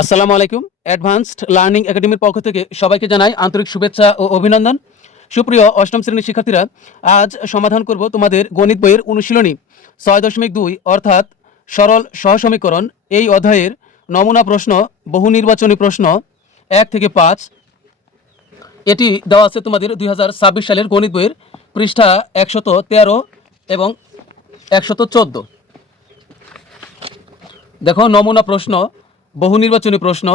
আসসালামু আলাইকুম। Advanced learning একাডেমির পক্ষ থেকে সবাইকে জানাই আন্তরিক শুভেচ্ছা ও অভিনন্দন। সুপ্রিয় অষ্টম শ্রেণীর শিক্ষার্থীরা, আজ সমাধান করব তোমাদের গণিত বইয়ের অনুশীলনী ৬.২ অর্থাৎ সরল সহসমীকরণ এই অধ্যায়ের নমুনা প্রশ্ন বহু নির্বাচনী প্রশ্ন ১ থেকে ৫। এটি দেওয়া আছে তোমাদের ২০২৬ সালের গণিত বইয়ের পৃষ্ঠা ১১৩ এবং ১১৪। দেখো নমুনা প্রশ্ন বহু নির্বাচনী প্রশ্ন।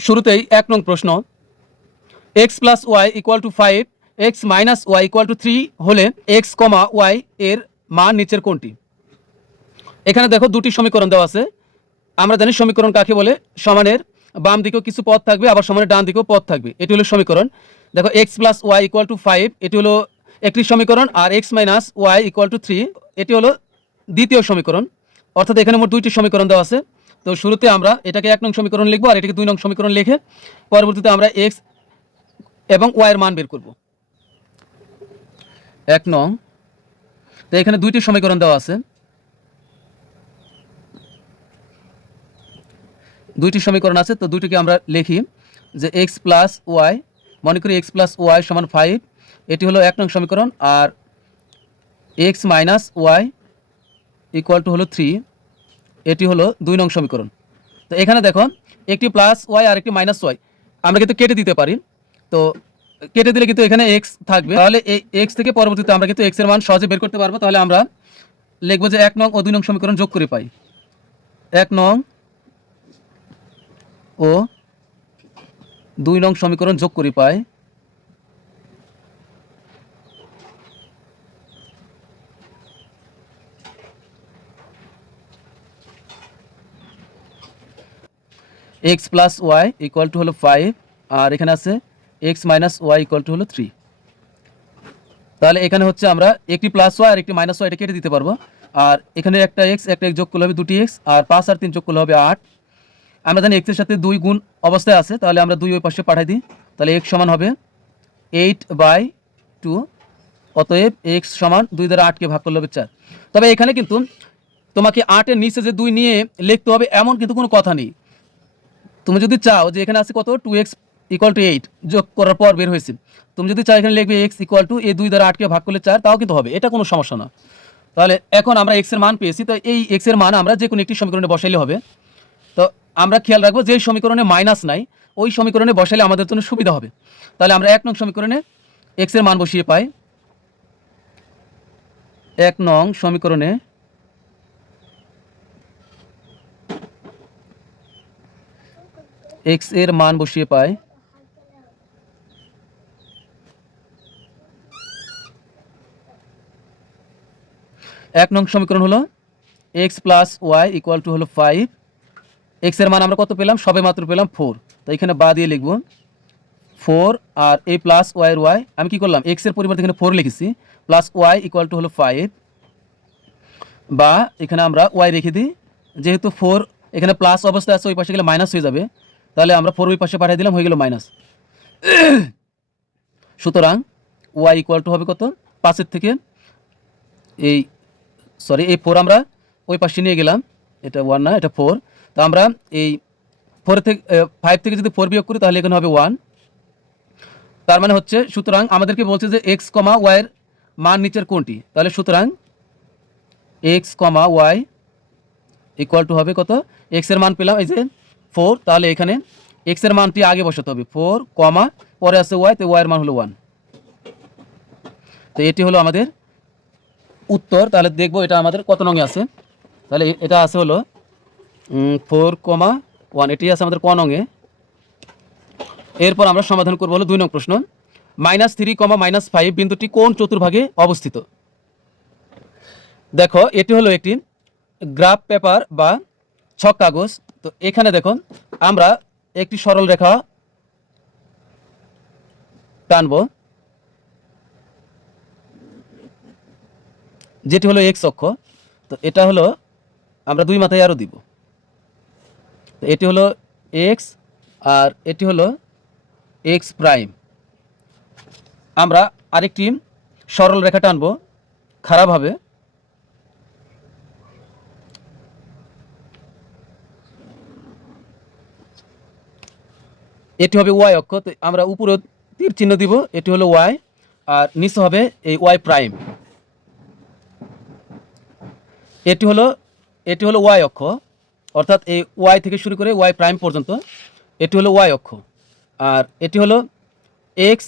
শুরুতেই ১ নং প্রশ্ন, x plus Y equal to 5 x minus Y equal to 3 হলে এক্স কমা ওয়াই এর মান নিচের কোনটি? এখানে দেখো দুটি সমীকরণ দেওয়া আছে। আমরা জানি সমীকরণ কাকে বলে, সমানের বাম দিকেও কিছু পদ থাকবে, আবার সমানের ডান দিকেও পদ থাকবে, এটি হলো সমীকরণ। দেখো X plus Y equal to 5 এটি হলো একটি সমীকরণ, আর X minus Y equal to 3 এটি হলো দ্বিতীয় সমীকরণ। অর্থাৎ এখানে মোট দুইটি সমীকরণ দেওয়া আছে। তো শুরুতে আমরা এটাকে ১ নং সমীকরণ লিখবো, আর এটাকে ২ নং সমীকরণ লিখে পরবর্তীতে আমরা এক্স এবং ওয়াইয়ের মান বের করব। ১ নং, তো এখানে দুইটি সমীকরণ দেওয়া আছে, দুইটি সমীকরণ আছে। তো দুইটিকে আমরা লিখি যে এক্স প্লাস ওয়াই, মনে করি এক্স প্লাস ওয়াই সমান 5, এটি হলো ১ নং সমীকরণ, আর X minus Y equal to হলো 3 এটি হলো ২ নং সমীকরণ। তো এখানে দেখো একটি প্লাস ওয়াই আর একটি মাইনাস ওয়াই আমরা কিন্তু কেটে দিতে পারি। তো কেটে দিলে কিন্তু এখানে এক্স থাকবে, তাহলে এই এক্স থেকে পরবর্তীতে আমরা কিন্তু এক্স এর মান সহজে বের করতে পারবো। তাহলে আমরা লিখবো যে ১ নং ও ২ নং সমীকরণ যোগ করে পাই ১ নং ও ২ নং সমীকরণ যোগ করে পাই X plus Y equal to হলো 5, আর এখানে আছে X minus Y equal to হলো 3। তাহলে এখানে হচ্ছে আমরা একটি প্লাস ওয়াই আর একটি মাইনাস ওয়াই এটা কেটে দিতে পারবো, আর এখানে একটা এক্স যোগ করলে হবে 2টি এক্স, আর 5 আর 3 যোগ করলে হবে 8। আমরা জানি এক্সের সাথে 2 গুণ অবস্থায় আছে, তাহলে আমরা 2 ওই পাশে পাঠাই দিই, তাহলে এক্স সমান হবে 8/2। অতএব এক্স সমান 2 দ্বারা 8কে ভাগ করলে হবে 4। তবে এখানে কিন্তু তোমাকে 8-এর নিচে যে 2 নিয়ে লিখতে হবে এমন কিন্তু কোনো কথা নেই। তুমি যদি চাও যে এখানে আছে কত 2x ইকুয়াল টু 8 যোগ করার পর বের হয়েছে, তুমি যদি চাও এখানে লিখবে এক্স ইকুয়াল টু এই 2 দ্বারা 8কে ভাগ করলে 4, তাও কিন্তু হবে, এটা কোনো সমস্যা না। তাহলে এখন আমরা এক্স এর মান পেয়েছি, তো এই এক্স এর মান আমরা যে কোনো একটি সমীকরণে বসাইলে হবে। তো আমরা খেয়াল রাখবো যে সমীকরণে মাইনাস নাই ওই সমীকরণে বসাইলে আমাদের জন্য সুবিধা হবে। তাহলে আমরা 1 নং সমীকরণে এক্স এর মান বসিয়ে পাই 1 নং সমীকরণে এক্স এর মান বসিয়ে পাই 1 নং সমীকরণ হলো x plus Y equal to হলো 5। এক্স এর মান আমরা কত পেলাম, সবে মাত্র পেলাম 4, তো এখানে বা দিয়ে লিখব 4, আর এই প্লাস ওয়াই ওয়াই আমি কি করলাম এক্স এর পরিবর্তে এখানে 4 লিখেছি, প্লাস ওয়াই ইকুয়াল টু হলো 5, বা এখানে আমরা ওয়াই রেখে দিই, যেহেতু 4 এখানে প্লাস অবস্থায় আছে ওই পাশে গেলে মাইনাস হয়ে যাবে, তাহলে আমরা 4 ওই পাশে পাঠিয়ে দিলাম, হয়ে গেল মাইনাস। সুতরাং ওয়াই ইকুয়াল টু হবে কত, 5-এর থেকে এই এই 4 আমরা ওই পাশে নিয়ে গেলাম, এটা 1 না এটা 4, তো আমরা এই 4 থেকে 5 থেকে যদি 4 বিয়োগ করি তাহলে এখানে হবে 1। তার মানে হচ্ছে, সুতরাং আমাদেরকে বলছে যে এক্স কমা ওয়াইয়ের মান নিচের কোনটি, তাহলে সুতরাং x comma y equal to হবে কত, এক্স এর মান পেলাম এই যে 4, তাহলে এখানে এক্স এর মানটি আগে বসাতে হবে 4, কমা পরে আছে ওয়াই, তো ওয়াইয়ের মান হলো 1। তো এটি হলো আমাদের উত্তর। তাহলে দেখবো এটা আমাদের কত নঙে আছে, তাহলে এটা আছে হলো 4,1, এটি আছে আমাদের ক নঙে। এরপর আমরা সমাধান করবো হলো 2 নং প্রশ্ন, -3, -5 বিন্দুটি কোন চতুর্ভাগে অবস্থিত? দেখো এটি হলো একটি গ্রাফ পেপার বা ছক কাগজ। তো এখানে দেখো আমরা একটি সরল রেখা টানবো, যেটি হলো এক্স অক্ষ। তো এটা হলো আমরা 2 মাথায় আরও দিব, তো এটি হলো এক্স আর এটি হলো এক্স প্রাইম। আমরা আরেকটি সরল রেখা টানবো খাড়াভাবে, এটি হবে ওয়াই অক্ষ, তো আমরা উপরে তীর চিহ্ন দিব, এটি হলো ওয়াই, আর নিচে হবে এই ওয়াই প্রাইম। এটি হলো ওয়াই অক্ষ, অর্থাৎ এই ওয়াই থেকে শুরু করে ওয়াই প্রাইম পর্যন্ত এটি হলো ওয়াই অক্ষ। আর এটি হলো এক্স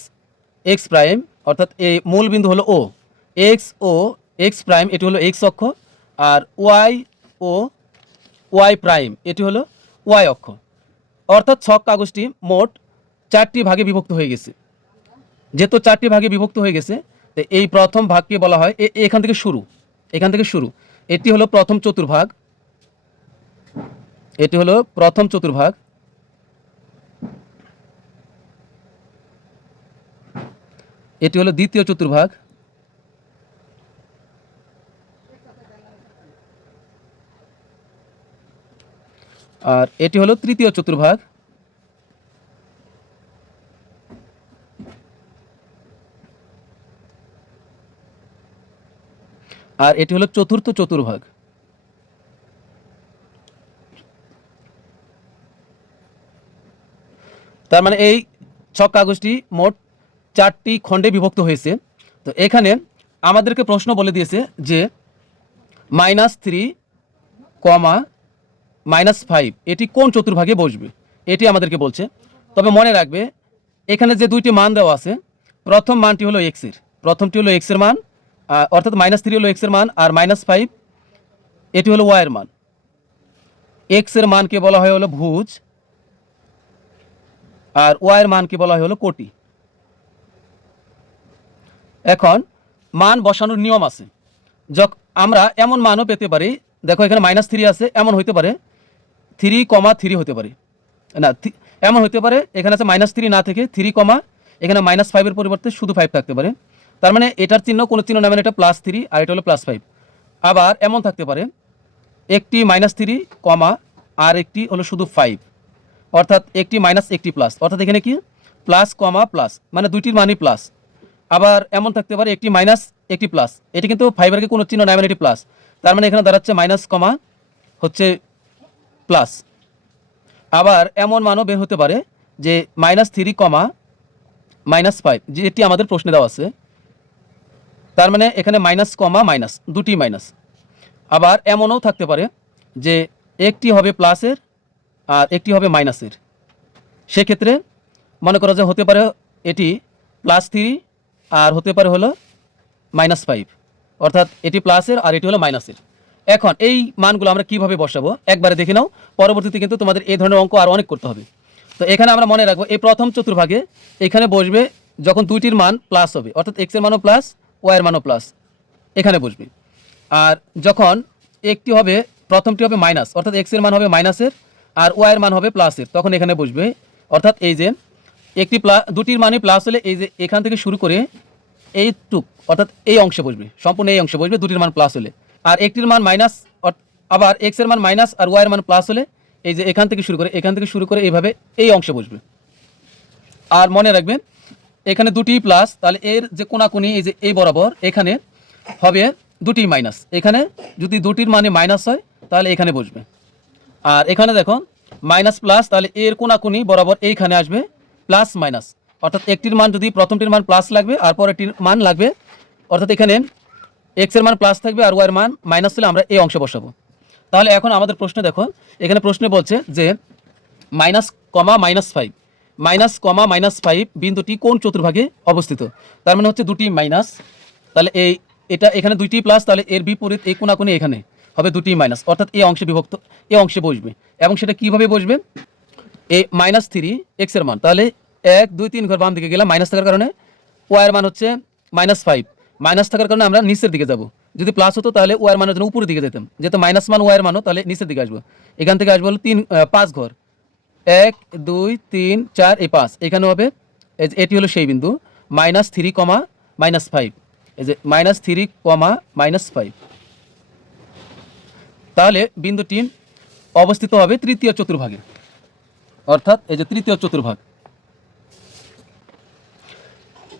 এক্স প্রাইম, অর্থাৎ এই মূল বিন্দু হলো ও, এক্স প্রাইম এটি হলো এক্স অক্ষ, আর ও ওয়াই প্রাইম এটি হলো ওয়াই অক্ষ। অর্থাৎ ছক কাগজটি মোট 4টি ভাগে বিভক্ত হয়ে গেছে। যেহেতু 4টি ভাগে বিভক্ত হয়ে গেছে, তো এই প্রথম ভাগকে বলা হয় এখান থেকে শুরু এটি হলো প্রথম চতুর্ভাগ, এটি হলো প্রথম চতুর্ভাগ, এটি হলো দ্বিতীয় চতুর্ভাগ, আর এটি হলো তৃতীয় চতুর্ভাগ, আর এটি হলো চতুর্থ চতুর্ভাগ। তার মানে এই ছক কাগজটি মোট 4টি খণ্ডে বিভক্ত হয়েছে। তো এখানে আমাদেরকে প্রশ্ন বলে দিয়েছে যে -3, -5 এটি কোন চতুর্ভাগে বসবে, এটি আমাদেরকে বলছে। তবে মনে রাখবে এখানে যে দুইটি মান দেওয়া আছে, প্রথম মানটি হলো প্রথমটি হলো এক্সের মান, অর্থাৎ -3 হলো এক্সের মান, আর -5 এটি হলো ওয়াইয়ের মান। এক্সের মানকে বলা হয় হলো ভুজ, আর ওয়াইয়ের মানকে বলা হয় হলো কোটি। এখন মান বসানোর নিয়ম আছে। আমরা এমন মানও পেতে পারি, দেখো এখানে -3 আছে, এমন হইতে পারে 3,3 হতে পারে, না এমন হতে পারে এখানে আছে -3 না থেকে 3, এখানে -5-এর পরিবর্তে শুধু 5 থাকতে পারে। তার মানে এটার চিহ্ন কোনো চিহ্ন না, মানে এটা +3 আর এটা হলো +5। আবার এমন থাকতে পারে একটি -3, আর একটি হলো শুধু 5, অর্থাৎ একটি মাইনাস একটি প্লাস, অর্থাৎ এখানে কি প্লাস, প্লাস, মানে দুইটির মানই প্লাস। আবার এমন থাকতে পারে একটি মাইনাস একটি প্লাস, এটি কিন্তু 5-এর আগে কোনো চিহ্ন নাই, মানে এটি প্লাস, তার মানে এখানে দাঁড়াচ্ছে মাইনাস, হচ্ছে প্লাস। আবার এমন মানও বের হতে পারে যে -3, -5, যেটি আমাদের প্রশ্নে দেওয়া আছে, তার মানে এখানে মাইনাস, মাইনাস, দুটি মাইনাস। আবার এমনও থাকতে পারে যে একটি হবে প্লাসের আর একটি হবে মাইনাসের। সেক্ষেত্রে মনে করো যে হতে পারে এটি +3 আর হতে পারে হলো -5, অর্থাৎ এটি প্লাসের আর এটি হলো মাইনাসের। এখন এই মানগুলো আমরা কিভাবে বসাবো একবারে দেখে নাও, পরবর্তীতে কিন্তু তোমাদের এই ধরনের অঙ্ক আর অনেক করতে হবে। তো এখানে আমরা মনে রাখবো এই প্রথম চতুর্ভাগে এখানে বসবে যখন দুইটির মান প্লাস হবে, অর্থাৎ এক্সের মানও প্লাস, ওয়াইয়ের মানও প্লাস, এখানে বসবে। আর যখন একটি হবে, প্রথমটি হবে মাইনাস, অর্থাৎ এক্সের মান হবে মাইনাসের আর ওয়াইয়ের মান হবে প্লাসের, তখন এখানে বসবে। অর্থাৎ এই যে দুটির মানই প্লাস হলে এই যে এখান থেকে শুরু করে এইটুক, অর্থাৎ এই অংশে বসবে, সম্পূর্ণ এই অংশে বসবে দুটির মান প্লাস হলে। আর একটির মান মাইনাস, আবার এক্সের মান মাইনাস আর ওয়াইয়ের মান প্লাস হলে এই যে এখান থেকে শুরু করে এইভাবে এই অংশে বসবে। আর মনে রাখবেন এখানে দুটি প্লাস, তাহলে এর যে কোনাকুনি এই যে এই বরাবর এখানে হবে দুটি মাইনাস, এখানে যদি দুটির মানে মাইনাস হয় তাহলে এখানে বসবে। আর এখানে দেখো মাইনাস প্লাস, তাহলে এর কোনাকুনি বরাবর এইখানে আসবে প্লাস মাইনাস, অর্থাৎ একটির মান যদি প্রথমটির মান প্লাস লাগবে আর পরেরটির মান লাগবে, অর্থাৎ এখানে এক্সের মান প্লাস থাকবে আর ওয়াইয়ের মান মাইনাস হলে আমরা এই অংশে বসাবো। তাহলে এখন আমাদের প্রশ্নে দেখো, এখানে প্রশ্নে বলছে যে -5, -5 বিন্দুটি কোন চতুর্ভাগে অবস্থিত। তার মানে হচ্ছে দুটি মাইনাস, তাহলে এটা এখানে দুইটি প্লাস, তাহলে এর বিপরীত এই কোনাকুনি এখানে হবে দুটি মাইনাস, অর্থাৎ এই অংশে বিভক্ত, এই অংশে বসবে। এবং সেটা কিভাবে বসবে, এই -3 এক্সের মান, তাহলে 1 2 3 ঘর বাম দিকে গেলাম, মাইনাস থাকার কারণে ওয়াইয়ের মান হচ্ছে -5, মাইনাস থাকার কারণে আমরা নিচের দিকে যাব। যদি প্লাস হতো তাহলে ওয়াইয়ের মানের জন্য উপরের দিকে যেতাম, যেহেতু মাইনাস মান ওয়াইয়ের মানও, তাহলে নিচের দিকে আসবো। এখান থেকে আসবো হলো 5 ঘর, 1 2 3 4 এই 5, এখানে হবে এটি হলো সেই বিন্দু -3, -5, এই যে -3, -5, তাহলে বিন্দুটি অবস্থিত হবে তৃতীয় চতুর্ভাগে, অর্থাৎ এই যে তৃতীয় চতুর্ভাগ।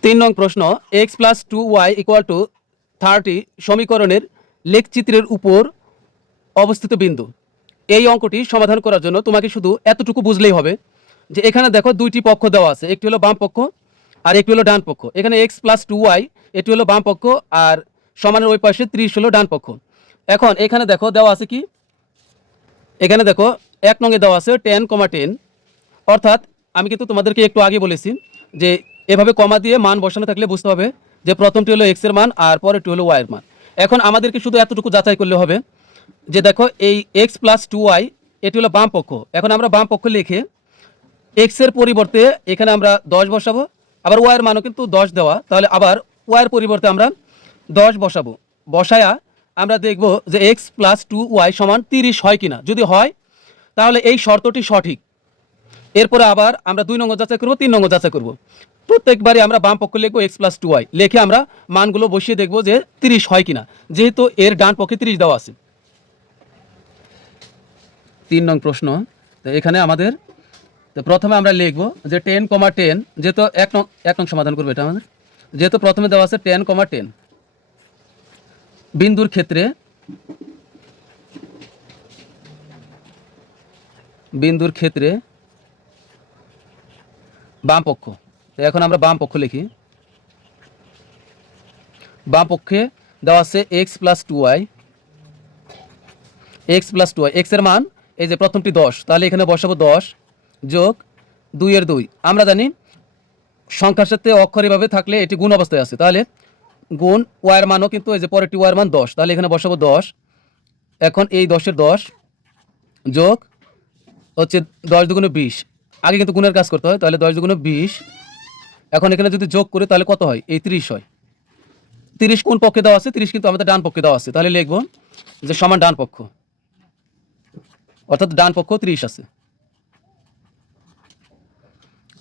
3 নং প্রশ্ন, x + 2y = 30 সমীকরণের লেখচিত্রের উপর অবস্থিত বিন্দু। এই অঙ্কটি সমাধান করার জন্য তোমাকে শুধু এতটুকু বুঝলেই হবে যে এখানে দেখো দুইটি পক্ষ দেওয়া আছে, একটি হলো বাম পক্ষ আর একটি হলো ডান পক্ষ। এখানে এক্স প্লাস 2y এটি হলো বাম পক্ষ আর সমানের ওই পাশে 30 হলো ডান পক্ষ। এখন এখানে দেখো দেওয়া আছে কি, এখানে দেখো 1 নং এ দেওয়া আছে 10,10, অর্থাৎ আমি কিন্তু তোমাদেরকে একটু আগে বলেছি যে এভাবে কমা দিয়ে মান বসানো থাকলে বুঝতে হবে যে প্রথমটি হলো এক্স এর মান আর পরেরটি হলো ওয়াই এর মান। এখন আমাদেরকে শুধু এতটুকু যাচাই করলে হবে যে দেখো এই এক্স প্লাস 2y এটি হলো বাম পক্ষ। এখন আমরা বাম পক্ষ লিখে এক্স এর পরিবর্তে এখানে আমরা 10 বসাবো, আবার ওয়াই এর মানও কিন্তু 10 দেওয়া, তাহলে আবার ওয়াই এর পরিবর্তে আমরা 10 বসাবো। বসায়া আমরা দেখব যে এক্স প্লাস 2y সমান 30 হয় কিনা। যদি হয় তাহলে এই শর্তটি সঠিক। এরপরে আবার আমরা 2 নং যাচাই করবো, 3 নং যাচাই করবো। প্রত্যেকবারই আমরা বাম পক্ষ লিখবো এক্স প্লাস 2y, লিখে আমরা মানগুলো বসিয়ে দেখবো যে 30 হয় কিনা, যেহেতু এর ডান পক্ষে 30 দেওয়া আছে। 3 নং প্রশ্ন, তো এখানে আমাদের তো প্রথমে আমরা লিখবো যে 10,10, যেহেতু এক নং সমাধান করবো এটা আমাদের, যেহেতু প্রথমে দেওয়া আছে 10,10 বিন্দুর ক্ষেত্রে বাম পক্ষ। তো এখন আমরা বাম পক্ষ লিখি। বাম পক্ষে দেওয়া আছে এক্স প্লাস 2y, এক্স এর মান এই যে প্রথমটি 10, তাহলে এখানে বসাবো 10 যোগ 2 এর 2। আমরা জানি সংখ্যার সাথে অক্ষর এভাবে থাকলে এটি গুণ অবস্থায় আছে, তাহলে গুণ ওয়ার মানও কিন্তু এই যে পরেরটি ওয়ার মান 10, তাহলে এখানে বসাবো 10। এখন এই 10 এর 10 যোগ হচ্ছে 10 দুগুণে 20, আগে কিন্তু গুণের কাজ করতে হয়, তাহলে 10 দুগুণে 20। এখন এখানে যদি যোগ করি তাহলে কত হয়, এই 30 হয়। 30 কোন পক্ষে দেওয়া আছে, 30 কিন্তু আমাদের ডান পক্ষে দেওয়া আছে, তাহলে লিখবো যে সমান ডান পক্ষ, অর্থাৎ ডান পক্ষ 30 আছে।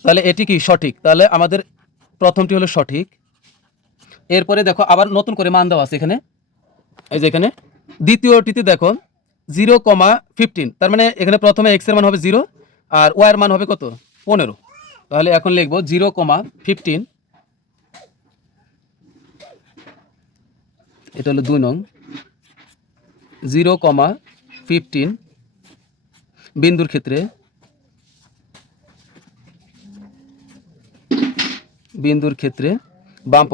তাহলে এটি কি সঠিক, তাহলে আমাদের প্রথমটি হলো সঠিক। এরপরে দেখো আবার নতুন করে মান দেওয়া আছে এখানে, এই যে এখানে দ্বিতীয়টিতে দেখো 0,15, তার মানে এখানে প্রথমে এক্স এর মান হবে 0 আর ওয়াই এর মান হবে কত, 15। তাহলে এখন লিখবো 0,15, এটা হলো 2 নং, 0,15 বিন্দুর ক্ষেত্রে বাম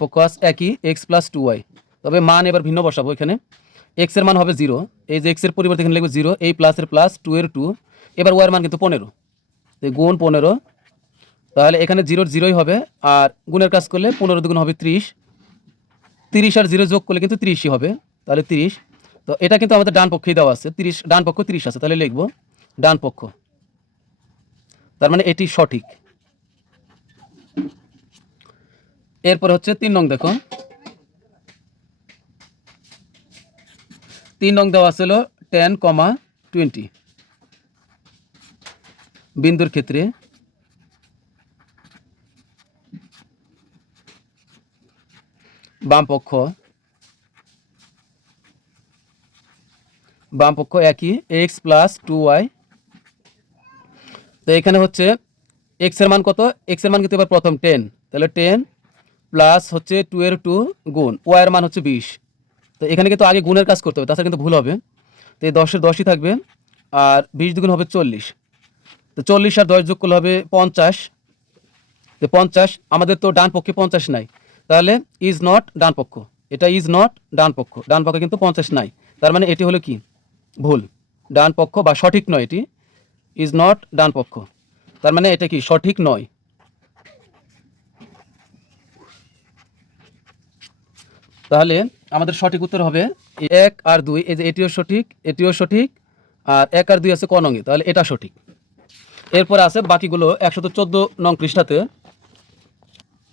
পক্ষ আছে একই এক্স প্লাস 2y, তবে মান এবার ভিন্ন বসাবো। এখানে এক্স এর মান হবে 0, এই যে এক্স এর পরিবর্তে এখানে লিখবো 0, এই প্লাসের প্লাস 2 এর 2, এবার ওয়াই এর মান কিন্তু 15, তো গুণ 15, তাহলে এখানে 0 0ই হবে আর গুণের কাজ করলে 15 দুগুণ হবে 30, 30 আর 0 যোগ করলে কিন্তু 30ই হবে, তাহলে 30। তো এটা কিন্তু আমাদের ডান পক্ষেই দেওয়া আছে, 30 ডান পক্ষ 30 আছে, তাহলে লিখবো ডান পক্ষ, তার মানে এটি সঠিক। এরপর হচ্ছে 3 নং, দেখো 3 নং দেওয়া ছিল 10,20 বিন্দুর ক্ষেত্রে বাম পক্ষ একই এক্স প্লাস 2y। তো এখানে হচ্ছে এক্স এর মান কত, এক্স এর মান কিন্তু এবার প্রথম 10, তাহলে 10 প্লাস হচ্ছে 2 এর 2 গুণ ওয়াই এর মান হচ্ছে 20। তো এখানে কিন্তু আগে গুণের কাজ করতে হবে, তাছাড়া কিন্তু ভুল হবে। তো এই 10 এর 10ই থাকবে আর 20 দুগুণ হবে 40, তো 40 আর 10 যোগ করলে হবে 50। তো 50 আমাদের তো ডান পক্ষে 50 নাই, তাহলে ইজ নট ডান পক্ষ, এটা ইজ নট ডান পক্ষ, ডান পক্ষে কিন্তু 50 নাই, তার মানে এটি হলো কি ভুল, ডান পক্ষ বা সঠিক নয়, এটি ইজ নট ডান পক্ষ, তার মানে এটা কি সঠিক নয়। তাহলে আমাদের সঠিক উত্তর হবে 1 আর 2, এই যে এটিও সঠিক আর 1 আর 2 আছে ক নঙে, তাহলে এটা সঠিক। এরপরে আছে বাকিগুলো 114 নং পৃষ্ঠাতে।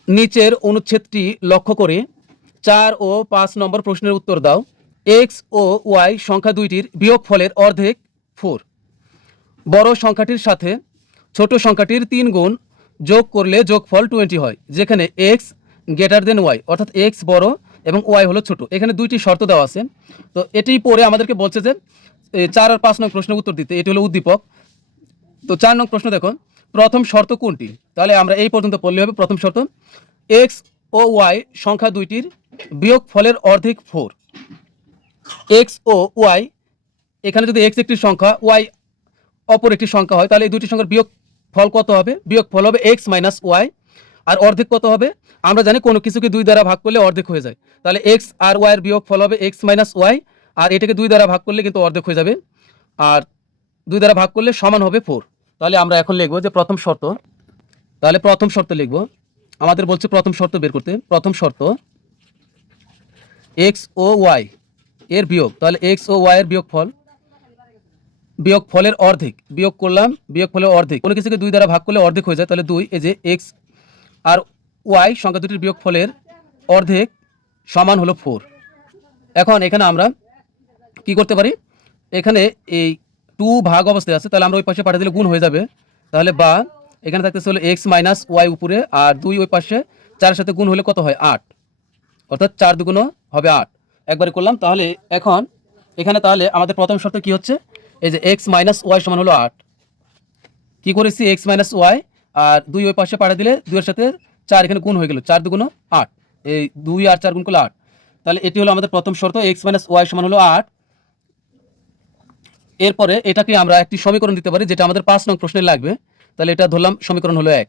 নিচের অনুচ্ছেদটি লক্ষ্য করে 4 ও 5 নম্বর প্রশ্নের উত্তর দাও। এক্স ও ওয়াই সংখ্যা দুইটির বিয়োগফলের অর্ধেক 4, বড় সংখ্যাটির সাথে ছোট সংখ্যাটির 3 গুণ যোগ করলে যোগফল 20 হয়, যেখানে এক্স গ্রেটার দেন ওয়াই, অর্থাৎ এক্স বড় এবং ওয়াই হলো ছোট। এখানে দুইটি শর্ত দেওয়া আছে, তো এটি পড়ে আমাদেরকে বলছে যে 4 আর 5 নং প্রশ্নের উত্তর দিতে, এটি হলো উদ্দীপক। তো 4 নং প্রশ্ন দেখো, প্রথম শর্ত কোনটি, তাহলে আমরা এই পর্যন্ত পড়লে হবে। প্রথম শর্ত এক্স ও ওয়াই সংখ্যা দুইটির বিয়োগফলের অর্ধেক 4, এক্স ও ওয়াই এখানে যদি এক্স একটি সংখ্যা ওয়াই অপর একটি সংখ্যা হয়, তাহলে এই দুটি সংখ্যার বিয়োগ ফল কত হবে? বিয়োগ ফল হবে এক্স মাইনাস ওয়াই। আর অর্ধেক কত হবে? আমরা জানি কোনো কিছুকে 2 দ্বারা ভাগ করলে অর্ধেক হয়ে যায়, তাহলে এক্স আর ওয়াই এর বিয়োগ ফল হবে এক্স মাইনাস ওয়াই। আর এটাকে 2 দ্বারা ভাগ করলে কিন্তু অর্ধেক হয়ে যাবে, আর 2 দ্বারা ভাগ করলে সমান হবে 4। তাহলে আমরা এখন লিখব যে প্রথম শর্ত। তাহলে প্রথম শর্ত লিখব, আমাদের বলছে প্রথম শর্ত বের করতে। প্রথম শর্ত এক্স ও ওয়াই এর বিয়োগ, তাহলে এক্স ও ওয়াই এর বিয়োগ ফলের অর্ধেক বিয়োগ করলাম, বিয়োগ ফলের অর্ধেক, কোনো কিছুকে 2 দ্বারা ভাগ করলে অর্ধেক হয়ে যায়, তাহলে 2, এই যে এক্স আর ওয়াই সংখ্যা দুটির বিয়োগ ফলের অর্ধেক সমান হলো 4। এখন এখানে আমরা কি করতে পারি? এখানে এই 2 ভাগ অবস্থায় আছে, তাহলে আমরা ওই পাশে পাঠিয়ে দিলে গুণ হয়ে যাবে। তাহলে বা এখানে থাকতেছে হলো এক্স মাইনাস ওয়াই উপরে, আর 2 ওই পাশে, 4 সাথে গুণ হলে কত হয়? 8, অর্থাৎ 4 দুগুণ হবে 8। একবারে করলাম। তাহলে এখন এখানে তাহলে আমাদের প্রথম শর্ত কি হচ্ছে? এই যে এক্স মাইনাস ওয়াই সমান হলো 8। কী করেছি? এক্স মাইনাস ওয়াই, আর 2 ওই পাশে পাঠিয়ে দিলে 2 এর সাথে 4 এখানে গুণ হয়ে গেল, 4 দুগুণ 8, এই 2 আর 4 গুণ করলে 8। তাহলে এটি হলো আমাদের প্রথম শর্ত, এক্স মাইনাস ওয়াই সমান হলো 8। এরপরে এটাকে আমরা একটি সমীকরণ দিতে পারি, যেটা আমাদের 5 নং প্রশ্নে লাগবে। তাহলে এটা ধরলাম সমীকরণ হলো 1।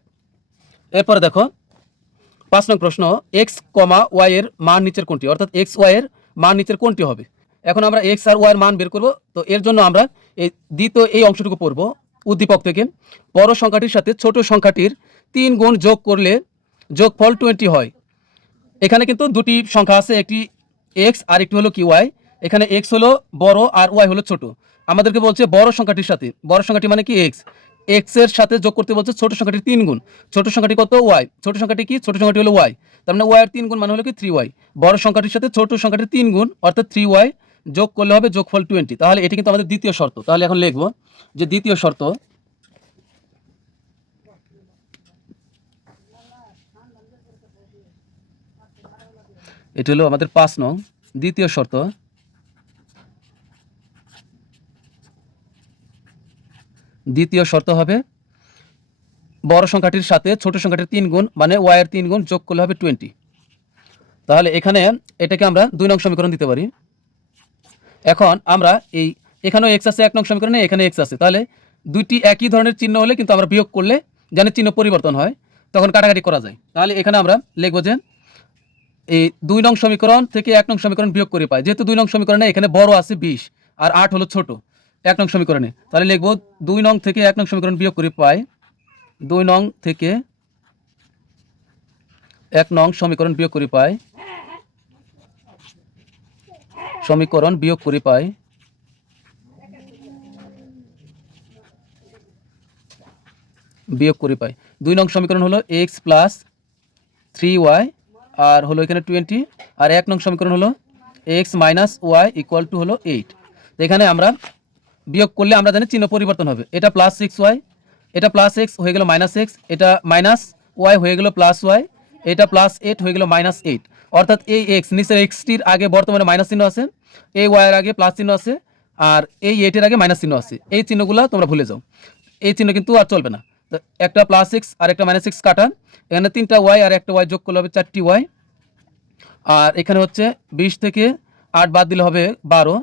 এরপরে দেখো 5 নং প্রশ্ন, এক্স কমা ওয়াই এর মান নিচের কোনটি? অর্থাৎ এক্স ওয়াই এর মান নিচের কোনটি হবে? এখন আমরা এক্স আর ওয়াই এর মান বের করব। তো এর জন্য আমরা এই দ্বিতীয় এই অংশটুকু পড়ব। উদ্দীপক থেকে বড় সংখ্যাটির সাথে ছোট সংখ্যাটির 3 গুণ যোগ করলে যোগফল 20 হয়। এখানে কিন্তু দুটি সংখ্যা আছে, একটি এক্স আর একটি হলো কি ওয়াই। এখানে এক্স হলো বড় আর ওয়াই হলো ছোট। আমাদেরকে বলছে বড় সংখ্যাটির সাথে, বড় সংখ্যাটি মানে কি? এক্স, এক্স এর সাথে যোগ করতে বলছে ছোট সংখ্যাটির 3 গুণ। ছোট সংখ্যাটি কত? ওয়াই। ছোট সংখ্যাটি কি? ছোট সংখ্যাটি হলো ওয়াই। তার মানে ওয়াই এর 3 গুণ মানে হলো কি 3y। বড় সংখ্যাটির সাথে ছোট সংখ্যাটির 3 গুণ অর্থাৎ 3y যোগ করলে হবে যোগফল 20। তাহলে এটি কিন্তু আমাদের দ্বিতীয় শর্ত। তাহলে এখন লিখব যে দ্বিতীয় শর্ত, এটি হলো আমাদের 5 নং দ্বিতীয় শর্ত। দ্বিতীয় শর্ত হবে বড় সংখ্যাটির সাথে ছোট সংখ্যাটির 3 গুণ মানে ওয়াই এর 3 গুণ যোগ করলে হবে 20। তাহলে এখানে এটাকে আমরা 2 নং সমীকরণ দিতে পারি। এখন আমরা এই এখানেও এক্স আছে 1 নং সমীকরণে, এখানে এক্স আছে, তাহলে দুইটি একই ধরনের চিহ্ন হলে কিন্তু আমরা বিয়োগ করলে যেন চিহ্ন পরিবর্তন হয়, তখন কাটাকাটি করা যায়। তাহলে এখানে আমরা লিখব যে এই 2 নং সমীকরণ থেকে 1 নং সমীকরণ বিয়োগ করে পাই। যেহেতু 2 নং সমীকরণে এখানে বড় আছে 20 আর 8 হলো ছোট 1 নং সমীকরণে, তাহলে লিখব 2 নং থেকে 1 নং সমীকরণ বিয়োগ করে পাই। 2 নং থেকে 1 নং সমীকরণ বিয়োগ করে পাই, সমীকরণ বিয়োগ করে পাই। বিয়োগ করে পাই 2 নং সমীকরণ হলো এক্স প্লাস 3y আর হলো এখানে 20, আর 1 নং সমীকরণ হলো x minus Y equal to হলো 8। তো এখানে আমরা বিয়োগ করলে আমরা জানি চিহ্ন পরিবর্তন হবে। এটা প্লাস 6y, এটা প্লাস এক্স হয়ে গেল মাইনাস এক্স, এটা মাইনাস ওয়াই হয়ে গেল প্লাস ওয়াই, এটা প্লাস 8 হয়ে গেল মাইনাস 8। অর্থাৎ এই এক্স নিচের এক্সটির আগে বর্তমানে মাইনাস চিহ্ন আছে, এই ওয়াইয়ের আগে প্লাস চিহ্ন আছে, আর এই 8-এর আগে মাইনাস চিহ্ন আছে। এই চিহ্নগুলো তোমরা ভুলে যাও, এই চিহ্ন কিন্তু আর চলবে না। তো একটা প্লাস এক্স আর একটা মাইনাস এক্স কাটা, এখানে 3টা ওয়াই আর একটা ওয়াই যোগ করলে হবে 4টি ওয়াই। আর এখানে হচ্ছে 20 থেকে 8 বাদ দিলে হবে 12,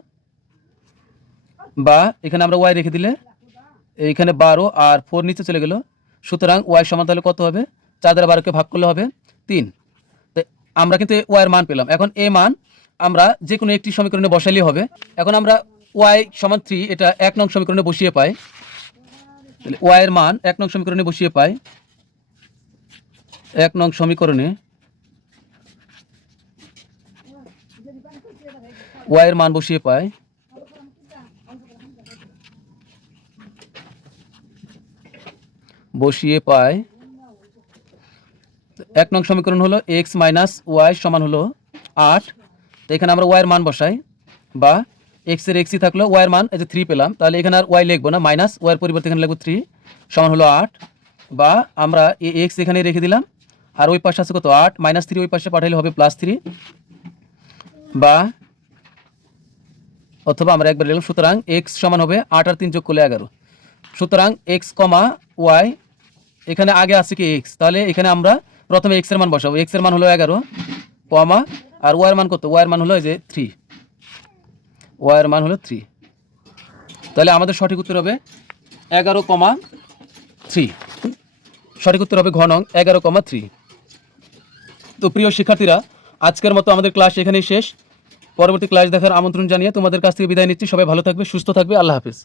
বা এখানে আমরা ওয়াই রেখে দিলে এইখানে 12 আর 4 নিচে চলে গেল। সুতরাং ওয়াই সমান তাহলে কত হবে? 4 দ্বারা 12কে ভাগ করলে হবে 3। তো আমরা কিন্তু ওয়াইয়ের মান পেলাম। এখন এই মান আমরা যে কোনো একটি সমীকরণে বসাইলেই হবে। এখন আমরা ওয়াই সমান 3 এটা 1 নং সমীকরণে বসিয়ে পাই। তাহলে ওয়াইয়ের মান 1 নং সমীকরণে বসিয়ে পাই। 1 নং সমীকরণে ওয়াইয়ের মান বসিয়ে পাই। বসিয়ে পাই 1 নং সমীকরণ হলো এক্স মাইনাস ওয়াই সমান হলো 8। তো এখানে আমরা ওয়াইয়ের মান বসাই, বা এক্স এর এক্সই থাকলো, ওয়াইয়ের মান এই যে 3 পেলাম, তাহলে এখানে আর ওয়াই লিখবো না, মাইনাস ওয়াইয়ের পরিবর্তে এখানে লিখবো 3 সমান হলো 8। বা আমরা এই এক্স এখানে রেখে দিলাম, আর ওই পাশে আছে কত 8, মাইনাস 3 ওই পাশে পাঠাইলে হবে প্লাস 3, বা অথবা আমরা একবার লিখলাম। সুতরাং এক্স সমান হবে 8 আর 3 যোগ করলে 11। সুতরাং এক্স কমা ওয়াই, এখানে আগে আছে কি এক্স, তাহলে এখানে আমরা প্রথমে এক্স এর মান বসাবো। এক্স এর মান হলো 11 কমা, আর ওয়াইয়ের মান কত? ওয়াইয়ের মান হলো এই যে 3, ওয়াইয়ের মান হলো 3। তাহলে আমাদের সঠিক উত্তর হবে 11,3। সঠিক উত্তর হবে ঘ নং 11,3। তো প্রিয় শিক্ষার্থীরা, আজকের মতো আমাদের ক্লাস এখানেই শেষ। পরবর্তী ক্লাস দেখার আমন্ত্রণ জানিয়ে তোমাদের কাছ থেকে বিদায় নিচ্ছি। সবাই ভালো থাকবে, সুস্থ থাকবে। আল্লাহ হাফিজ।